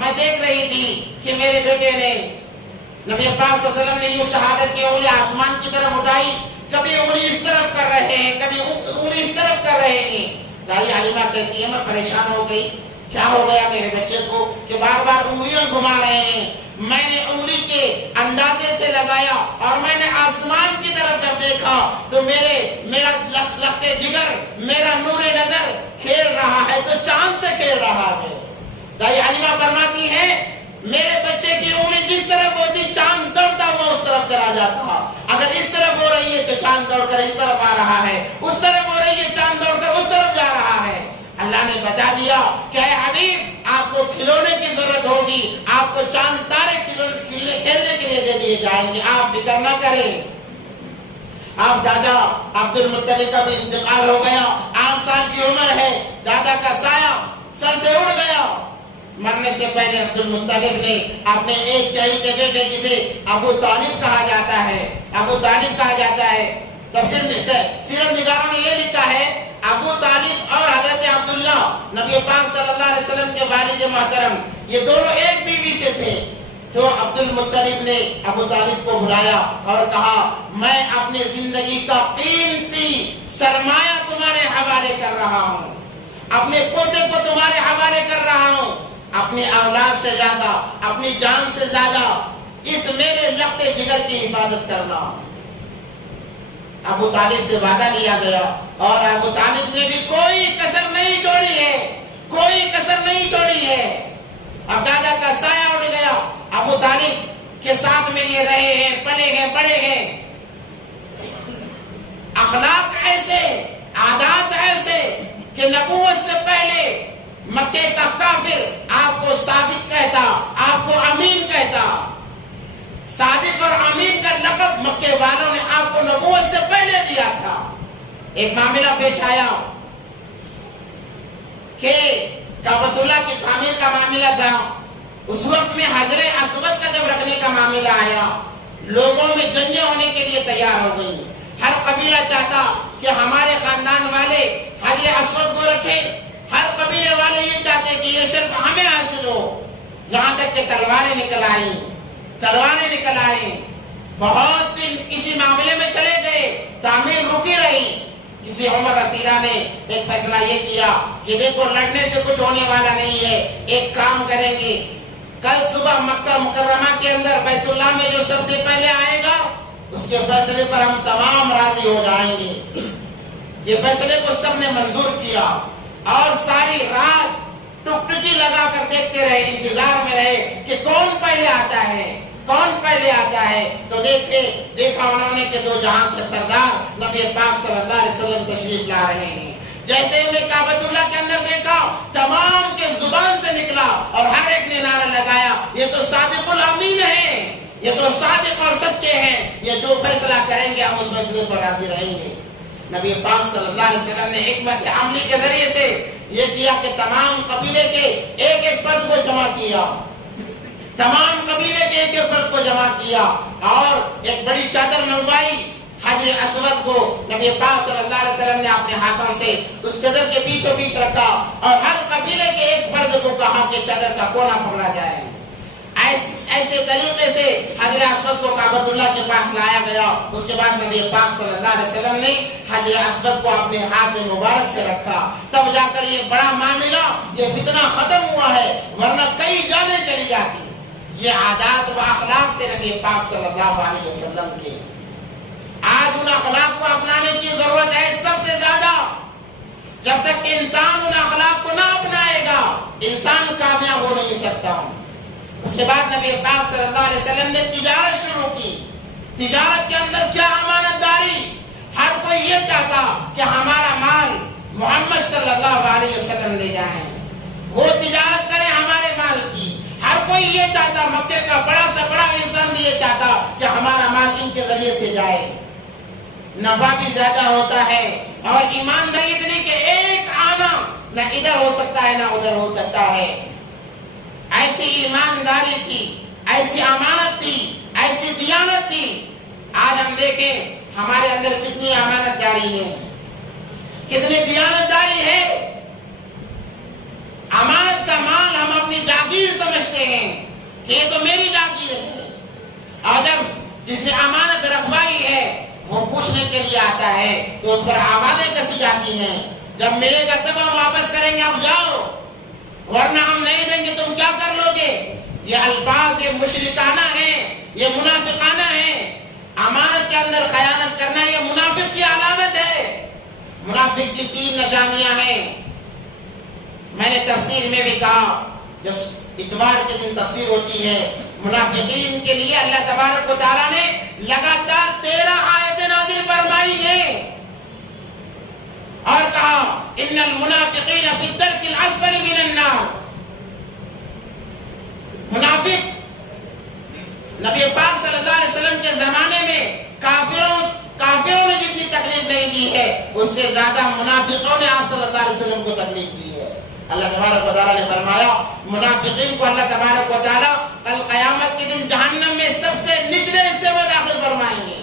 میں دیکھ رہی تھی کہ میرے بیٹے نے نبی پاک صلی اللہ علیہ وسلم نے یوں شہادت کی انگلی آسمان کی طرف اٹھائی، کبھی انگلی اس طرف کر رہے ہیں، کبھی انگلی اس طرف کر رہے ہیں۔ دائی حلیمہ کہتی ہے میں پریشان ہو گئی، کیا ہو گیا میرے بچے کو کہ بار بار انگلیاں گھما رہے ہیں۔ میں نے انگلی کے اندازے سے لگایا اور میں نے آسمان کی طرف جب دیکھا تو میرا لخت جگر، میرا نور نظر کھیل رہا ہے تو چاند سے کھیل رہا ہے۔ دائی حلیمہ فرماتی ہے میرے بچے کی انگلی جس طرف ہوتی چاند دوڑتا ہوا اس طرف چلا جاتا، اگر اس طرف ہو رہی ہے تو چاند دوڑ کر اس طرف آ رہا ہے، اس طرف ہو رہی ہے چاند دوڑ کر اس طرف جا رہا ہے۔ اللہ نے بتا دیا کہ اے حبیب آپ کو کھلونے کی ضرورت ہوگی، آپ کو چاند تارے کھیلنے کے لیے دے دیے جائیں گے، آپ فکر نہ کریں۔ آپ دادا عبد المطلب کا بھی انتقال ہو گیا، 8 سال کی عمر ہے، دادا کا سایہ سر سے اڑ گیا۔ مرنے سے پہلے عبد المطلب نے اپنے ایک چہیتے بیٹے جسے ابو طالب کہا جاتا ہے، تفسیر سیرت نگاروں نے یہ لکھا ہے ابو طالب اور حضرت عبداللہ نبی پاک صلی اللہ علیہ وسلم کے والد محترم یہ دونوں ایک بیوی سے تھے۔ تو عبد المطلب نے ابو طالب کو بلایا اور کہا میں اپنی زندگی کا قیمتی سرمایہ تمہارے حوالے کر رہا ہوں، اپنے پوتے کو تمہارے حوالے کر رہا ہوں، اپنی اولاد سے زیادہ، اپنی جان سے زیادہ اس میرے لخت جگر کی حفاظت کرنا۔ ابو طالب سے وعدہ لیا گیا اور ابو طالب نے بھی کوئی کسر نہیں چھوڑی ہے، کوئی کسر نہیں چھوڑی ہے۔ اب دادا کا سایہ اڑ گیا، ابو طالب کے ساتھ میں یہ رہے ہیں، پلے گئے بڑے گئے، اخلاق ایسے، عادات ایسے کہ نبوت سے پہلے مکے کا کافر آپ کو صادق کہتا، آپ کو امین کہتا۔ صادق اور امین کا لقب مکے والوں نے آپ کو نبوت سے پہلے دیا تھا۔ ایک معاملہ پیش آیا کہ کعبۃ اللہ کی تعمیر کا معاملہ تھا، اس وقت میں حجر اسود کا جب رکھنے کا معاملہ آیا، لوگوں میں جنگیں ہونے کے لیے تیار ہو گئی۔ ہر قبیلہ چاہتا کہ ہمارے خاندان والے حجر اسود کو رکھیں، ہر قبیلے والے یہ چاہتے کہ یہ شرف ہمیں حاصل ہو، یہاں تک کہ تلواریں نکل آئیں۔ بہت دن اسی معاملے میں چلے گئے، تعمیر رکی رہی۔ کسی عمر رسیدہ نے ایک فیصلہ یہ کیا کہ دیکھو لڑنے سے کچھ ہونے والا نہیں ہے، ایک کام کریں گے، کل صبح مکہ مکرمہ کے اندر بیت اللہ میں جو سب سے پہلے آئے گا اس کے فیصلے پر ہم تمام راضی ہو جائیں گے۔ یہ فیصلے کو سب نے منظور کیا اور ساری رات ٹکٹکی لگا کر دیکھتے رہے، انتظار میں رہے کہ کون پہلے آتا ہے۔ تو دیکھا انہوں نے کہ دو جہاں کے سردار نبی پاک صلی اللہ علیہ وسلم تشریف لا رہے ہیں۔ جیسے انہیں کعبۃ اللہ کے اندر دیکھا، تمام کے زبان سے نکلا اور ہر ایک نے نعرہ لگایا، یہ تو صادق الامین ہیں، یہ تو صادق اور سچے ہیں، یہ جو فیصلہ کریں گے ہم اس فیصلے پر راضی رہیں گے۔ نبی پاک صلی اللہ علیہ وسلم نے حکمت عملی کے ذریعے سے یہ کیا کہ تمام قبیلے کے ایک ایک فرد کو جمع کیا، تمام قبیلے کے ایک ایک فرد کو جمع کیا اور ایک بڑی چادر منگوائی۔ حجر اسود کو نبی پاک صلی اللہ علیہ وسلم نے اپنے ہاتھوں سے اس چادر کے بیچوں بیچ رکھا اور ہر قبیلے کے ایک فرد کو کہا کہ چادر کا کونا پکڑا جائے۔ ایسے طریقے سے حجر اسود کو کعبۃ اللہ کے پاس لایا گیا۔ اس کے بعد نبی پاک صلی اللہ علیہ وسلم نے حجر اسود کو اپنے ہاتھ مبارک سے رکھا، تب جا کر یہ بڑا معاملہ، یہ فتنہ ختم ہوا ہے، ورنہ کئی جانیں چلی جاتی۔ یہ عادات و اخلاق تھے نبی پاک صلی اللہ علیہ وسلم کے۔ آج ان اخلاق کو اپنانے کی ضرورت ہے سب سے زیادہ۔ جب تک انسان ان اخلاق کو نہ اپنائے گا، انسان کامیاب ہو نہیں سکتا۔ اس کے بعد نبی پاک صلی اللہ علیہ وسلم نے تجارت شروع کی۔ تجارت کے اندر کیا امانت داری، ہر کوئی یہ چاہتا کہ ہمارا مال محمد صلی اللہ علیہ وسلم لے جائیں، وہ تجارت کریں ہمارے مال کی۔ ہر کوئی یہ چاہتا، مکے کا بڑا سے بڑا انسان بھی یہ چاہتا کہ ہمارا مال ان کے ذریعے سے جائے، نفع بھی زیادہ ہوتا ہے اور ایمانداری اتنی کہ ایک آنا نہ ادھر ہو سکتا ہے نہ ادھر ہو سکتا ہے۔ ایسی ایمانداری تھی، ایسی امانت تھی، ایسی دیانت تھی۔ آج ہم دیکھیں ہمارے اندر کتنی امانت داری ہے، کتنی دیانت داری ہے۔ امانت کا مال ہم اپنی جاگیر سمجھتے ہیں کہ یہ تو میری جاگیر ہے، اور جب جس نے امانت رکھوائی ہے وہ پوچھنے کے لیے آتا ہے تو اس پر آوازیں کسی جاتی ہیں، جب ملے گا تب ہم واپس کریں گے، اب جاؤ ورنہ ہم نہیں دیں گے، تم کیا کر لو گے۔ یہ الفاظ یہ مشرکانہ ہیں، یہ منافقانہ ہیں۔ امانت کے اندر خیانت کرنا یہ منافق کی علامت ہے۔ منافق کی 3 نشانیاں ہیں۔ میں نے تفسیر میں بھی کہا، جو اتوار کے دن تفسیر ہوتی ہے، منافقین کے لیے اللہ تبارک و تعالیٰ نے لگاتار 13 آیتیں نازل فرمائی ہیں اور کہا ان المنافقین فی الدرک الاسفل من النار۔ منافق نبی پاک صلی اللہ علیہ وسلم کے زمانے میں کافروں نے جتنی تکلیف نہیں دی ہے اس سے زیادہ منافقوں نے آپ صلی اللہ علیہ وسلم کو تکلیف دی ہے۔ اللہ تبارک و تعالیٰ نے فرمایا منافقین کو اللہ تبارک و تعالیٰ کل قیامت کے دن جہنم میں سب سے نچلے حصے میں داخل فرمائیں گے،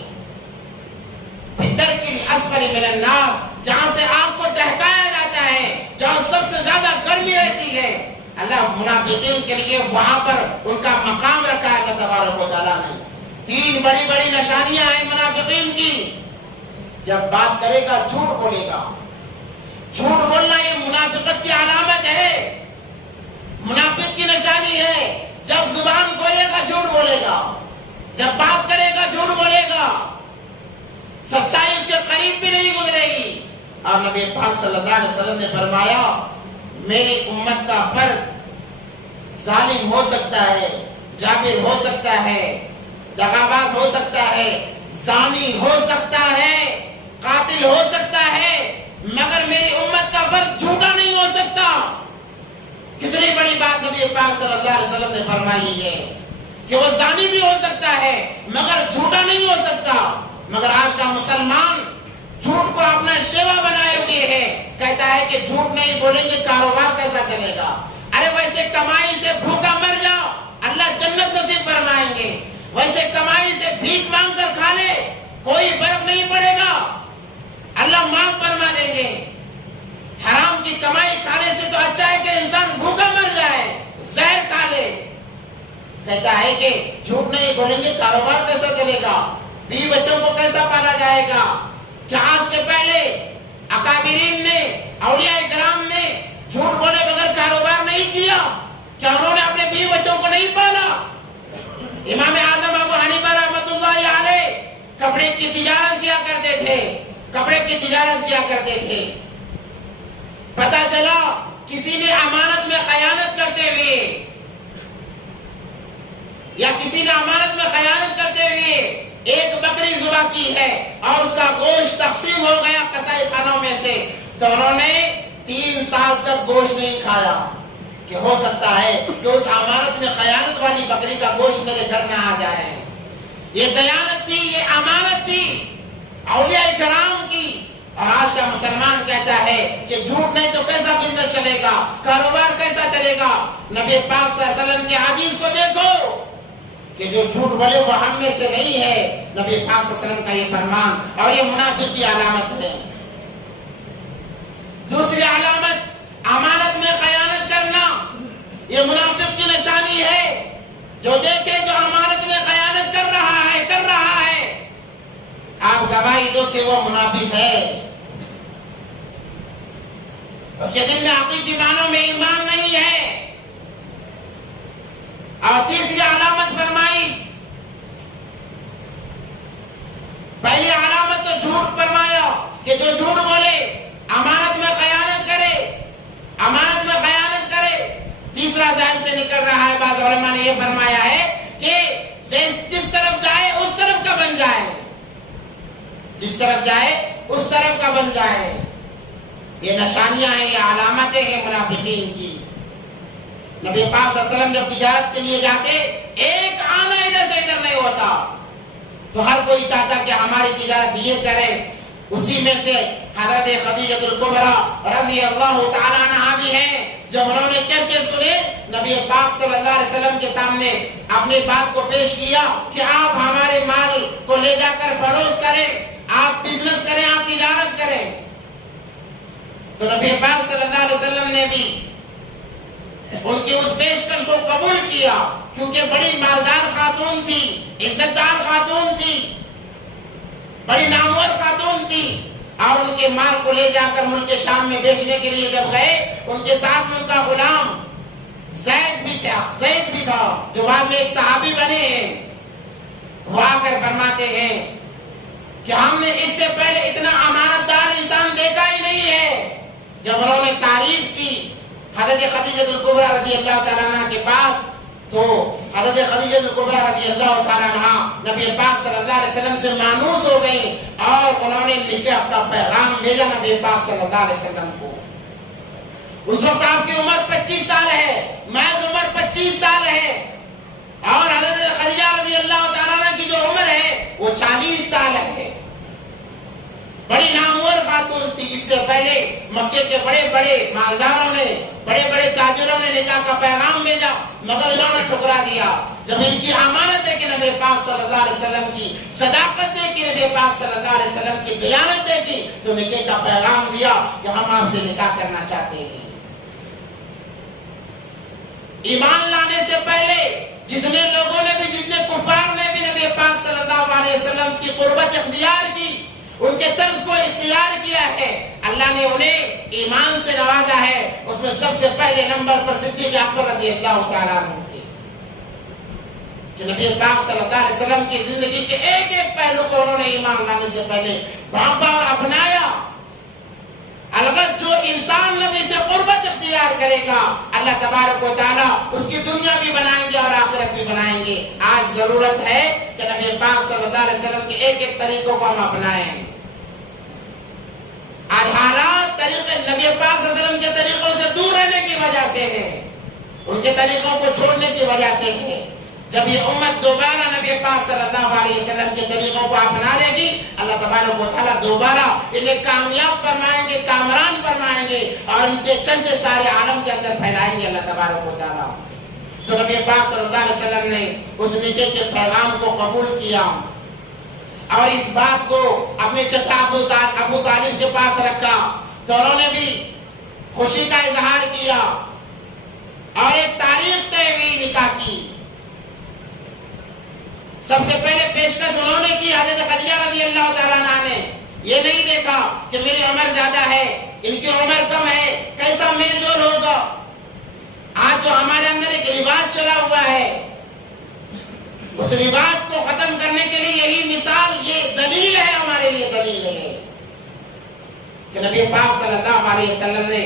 فی الدرک الاسفل من النار، جہاں سے آگ کو دہکایا جاتا ہے، جہاں سب سے زیادہ گرمی رہتی ہے۔ اللہ منافقین کے لیے وہاں پر ان کا مقام رکھا ہے اللہ تبارک و تعالیٰ نے۔ 3 بڑی بڑی نشانیاں ہیں منافقین کی۔ جب بات کرے گا جھوٹ بولے گا، جھوٹ بولنا یہ منافقت کی علامت ہے، منافق کی نشانی ہے۔ جب زبان کھولے گا جھوٹ بولے گا، جب بات کرے گا جھوٹ بولے گا، سچائی اس کے قریب بھی نہیں گزرے گی۔ اور نبی پاک صلی اللہ علیہ وسلم نے فرمایا میری امت کا فرد ظالم ہو سکتا ہے، جابر ہو سکتا ہے، دغاباز ہو سکتا ہے، زانی ہو سکتا ہے، قاتل ہو سکتا ہے، مگر میری امت کا فرد جھوٹا نہیں ہو سکتا۔ کتنی بڑی بات نبی پاک صلی اللہ علیہ وسلم نے فرمائی ہے کہ وہ زانی بھی ہو سکتا ہے مگر جھوٹا نہیں ہو سکتا۔ مگر آج کا مسلمان جھوٹ کو اپنا شیوا بنائے ہوئے ہے، کہتا ہے کہ جھوٹ نہیں بولیں گے کاروبار کیسا چلے گا؟ ارے ویسے کمائی سے بھوکا مر جاؤ، اللہ جنت نصیب فرمائیں گے۔ ویسے کمائی سے بھیک مانگ کر کھا لے، کوئی فرق نہیں پڑے گا، اللہ معاف فرما دیں گے۔ حرام کی کمائی کھانے سے تو اچھا ہے کہ انسان بھوکا مر جائے، زہر کھا لے۔ کہتا ہے کہ جھوٹ نہیں بولیں گے کاروبار کیسا چلے گا، بیوی بچوں کو کیسا پالا جائے گا؟ کیا آج سے پہلے اکابرین نے، اولیاء کرام نے جھوٹ بولے بغیر کاروبار نہیں کیا؟ کیا انہوں نے اپنے بیوی بچوں کو نہیں پالا؟ امام اعظم ابو حنیفہ رحمۃ اللہ علیہ کپڑے کی تجارت کیا کرتے تھے، کپڑے کی تجارت کیا کرتے تھے۔ پتہ چلا کسی نے امانت میں خیانت کرتے ہوئے یا کسی نے امانت میں خیانت کرتے ہوئے ایک بکری ذبح کی ہے اور اس کا گوشت تقسیم ہو گیا قصائی خانوں میں سے، تو انہوں نے 3 سال تک گوشت نہیں کھایا کہ ہو سکتا ہے کہ اس امانت میں خیانت والی بکری کا گوشت میرے گھر نہ آ جائے۔ یہ دیانت تھی، یہ امانت تھی اولیاء کرام کی۔ اور آج کا مسلمان کہتا ہے کہ جھوٹ نہیں تو کیسا بزنس چلے گا، کاروبار کیسا چلے گا؟ نبی پاک صلی اللہ علیہ وسلم کی حدیث کو دیکھو کہ جو جھوٹ بولے وہ ہم میں سے نہیں ہے، نبی پاک صلی اللہ علیہ وسلم کا یہ فرمان، اور یہ منافق کی علامت ہے۔ دوسری علامت امانت میں خیانت کرنا، یہ منافق کی نشانی ہے۔ جو دیکھے جو امانت میں خیانت کر رہا ہے آپ گواہی دو کہ وہ منافق ہے، اس کے دل میں حقیقی معنوں میں ایمان نہیں ہے۔ اور تیسری علامت فرمائی، پہلی علامت تو جھوٹ فرمایا کہ جو جھوٹ بولے، امانت میں خیانت کرے، امانت میں خیانت کرے۔ تیسرا ذہن سے نکل رہا ہے، بعض علماء نے یہ فرمایا ہے کہ جس طرف جائے اس طرف کا بن جائے، جس طرف جائے اس طرف کا بن جائے۔ یہ نشانیاں ہیں، یہ علامتیں ہیں منافقین کی۔ نبی پاک صلی اللہ علیہ وسلم جب تجارت کے لیے جاتے، ایک آنا ادھر سے ادھر نہیں ہوتا، تو ہر کوئی چاہتا کہ ہماری تجارت یہ کرے۔ اسی میں سے حضرت خدیجہ الکبریٰ رضی اللہ تعالیٰ عنہا بھی ہیں۔ جب انہوں نے چرچے سنے، نبی پاک صلی اللہ علیہ وسلم کے سامنے اپنی بات کو پیش کیا کہ آپ ہمارے مال کو لے جا کر فروخت کریں، آپ بزنس کریں، آپ تجارت کریں۔ تو نبی پاک صلی اللہ علیہ وسلم نے بھی ان کی اس پیشکش کو قبول کیا، کیونکہ بڑی مالدار خاتون تھی، عزت دار خاتون تھی، بڑی نامور خاتون تھی، اور ان کے مال کو لے جا کر ملک شام میں بیچنے کے لیے جب گئے، ان کے ساتھ میں ان کا غلام زید بھی تھا جو بعد میں ایک صحابی بنے ہیں۔ وہ آ کر فرماتے ہیں کہ ہم نے اس سے پہلے اتنا امانت دار انسان دیکھا ہی نہیں ہے۔ جب انہوں نے تعریف کی حضرت خدیجہ الکبریٰ رضی اللہ تعالیٰ عنہ کے پاس، تو حضرت خدیجہ الکبریٰ رضی اللہ تعالیٰ عنہ نبی پاک صلی اللہ علیہ وسلم سے مانوس ہو گئی، اور انہوں نے نکاح کا پیغام بھیجا نبی پاک صلی اللہ علیہ وسلم کو۔ اس وقت آپ کی عمر 25 سال ہے، محض عمر 25 سال ہے، اور حضرت خدیجہ رضی اللہ تعالیٰ عنہ کی جو عمر ہے وہ 40 سال ہے۔ بڑی نامور خاتون تھی۔ اس سے پہلے مکے کے بڑے بڑے مالداروں نے، بڑے بڑے تاجروں نے نکاح کا پیغام بھیجا، مگر انہوں نے ٹھکرا دیا۔ جب ان کی امانت دیکھی نبی پاک صلی اللہ علیہ وسلم کی، صداقت دیکھی نبی پاک صلی اللہ علیہ وسلم کی، دیانت دیکھی، تو نکاح کا پیغام دیا کہ ہم آپ سے نکاح کرنا چاہتے ہیں۔ ایمان لانے سے پہلے جتنے لوگوں نے بھی، جتنے کفار نے بھی نبی پاک صلی اللہ علیہ وسلم کی قربت اختیار کی، ان کے طرز کو اختیار کیا ہے، اللہ نے انہیں ایمان سے نوازا ہے۔ اس میں سب سے پہلے نمبر پر صدیق اکبر رضی اللہ تعالیٰ عنہ تھے، کہ نبی پاک صلی اللہ علیہ وسلم کی زندگی کے ایک ایک پہلو کو انہوں نے ایمان لانے سے پہلے بھانپا اور اپنایا۔ البتہ جو انسان نبی سے قربت اختیار کرے گا اللہ تبارک و تعالیٰ اس کی دنیا بھی بنائیں گے اور آخرت بھی بنائیں گے. آج ضرورت ہے کہ نبی پاک صلی اللہ علیہ وسلم کے ایک ایک طریقوں کو ہم اپنائیں. آج حالات طریقے نبی پاک صلی اللہ علیہ وسلم کے طریقوں سے دور رہنے کی وجہ سے ہے, ان کے طریقوں کو چھوڑنے کی وجہ سے ہے. جب یہ امت دوبارہ نبی پاک صلی اللہ علیہ وسلم کے طریقوں کو اپنا لے گی اللہ تبارک و تعالیٰ دوبارہ انہیں کامیاب فرمائیں گے, کامران فرمائیں گے اور ان کے چرچے سارے عالم کے اندر پھیلائیں گے اللہ تبارک و تعالیٰ. تو نبی پاک صلی اللہ علیہ وسلم نے اس نکاح کے پیغام کو قبول کیا اور اس بات کو اپنے چچا ابو طالب کے پاس رکھا تو انہوں نے بھی خوشی کا اظہار کیا اور ایک تاریخ طے ہوئی نکاح کی. سب سے پہلے پیشکش انہوں نے کی حضرت خدیجہ رضی اللہ تعالیٰ عنہ نے. یہ نہیں دیکھا کہ میری عمر زیادہ ہے ان کی عمر کم ہے, کیسا میل جول ہوگا. آج جو ہمارے اندر ایک رواج چلا ہوا ہے اس رواج کو ختم کرنے کے لیے یہی مثال, یہ دلیل ہے, ہمارے لیے دلیل ہے کہ نبی پاک صلی اللہ علیہ وسلم نے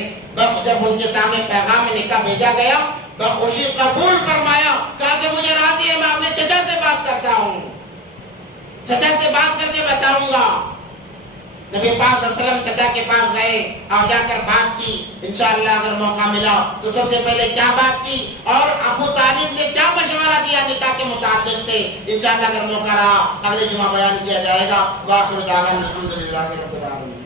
جب ان کے سامنے پیغام نکاح بھیجا گیا بخوشی قبول فرمایا, کہا کہ مجھے راضی ہے, میں اپنے چچا سے بات کرتا ہوں, چچا سے بات کر کے بتاؤں گا. نبی پاک صلی اللہ علیہ وسلم چچا کے پاس گئے اور جا کر بات کی. انشاءاللہ اگر موقع ملا تو سب سے پہلے کیا بات کی اور ابو طالب نے کیا مشورہ دیا نکاح کے متعلق سے, انشاءاللہ اگر موقع رہا اگلے جمعہ بیان کیا جائے گا. وآخر دعوانا الحمدللہ رب العالمین.